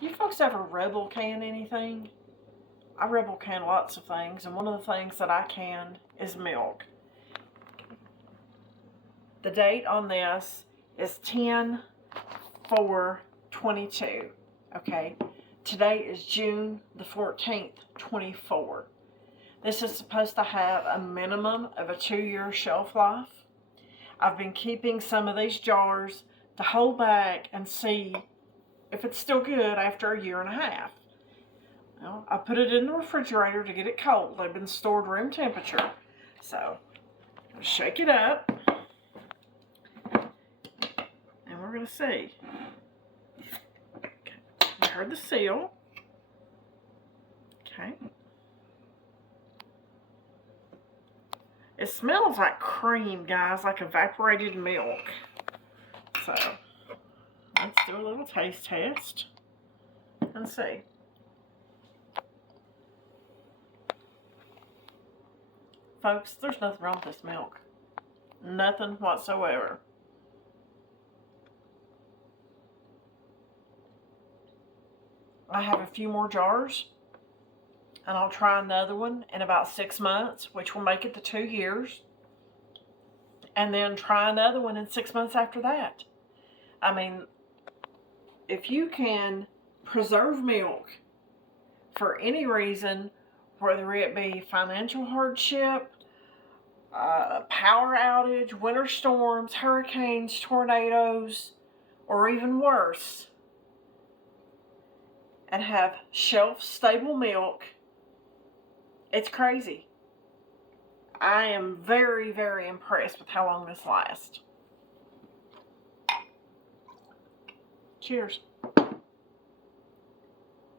You folks ever Rebel can anything? I Rebel can lots of things, and one of the things that I can is milk. The date on this is 10/4/22. Okay, today is June the 14th, 24. This is supposed to have a minimum of a 2-year shelf life. I've been keeping some of these jars to hold back and see if it's still good after a year and a half. Well, I put it in the refrigerator to get it cold. They've been stored room temperature. So, shake it up. And we're going to see. Okay. You heard the seal. Okay. It smells like cream, guys, like evaporated milk. So, let's do a little taste test and see. Folks, there's nothing wrong with this milk. Nothing whatsoever. I have a few more jars, and I'll try another one in about 6 months, which will make it to 2 years, and then try another one in 6 months after that. I mean, if you can preserve milk for any reason, whether it be financial hardship, power outage, winter storms, hurricanes, tornadoes, or even worse, and have shelf-stable milk, it's crazy. I am very, very impressed with how long this lasts. Cheers.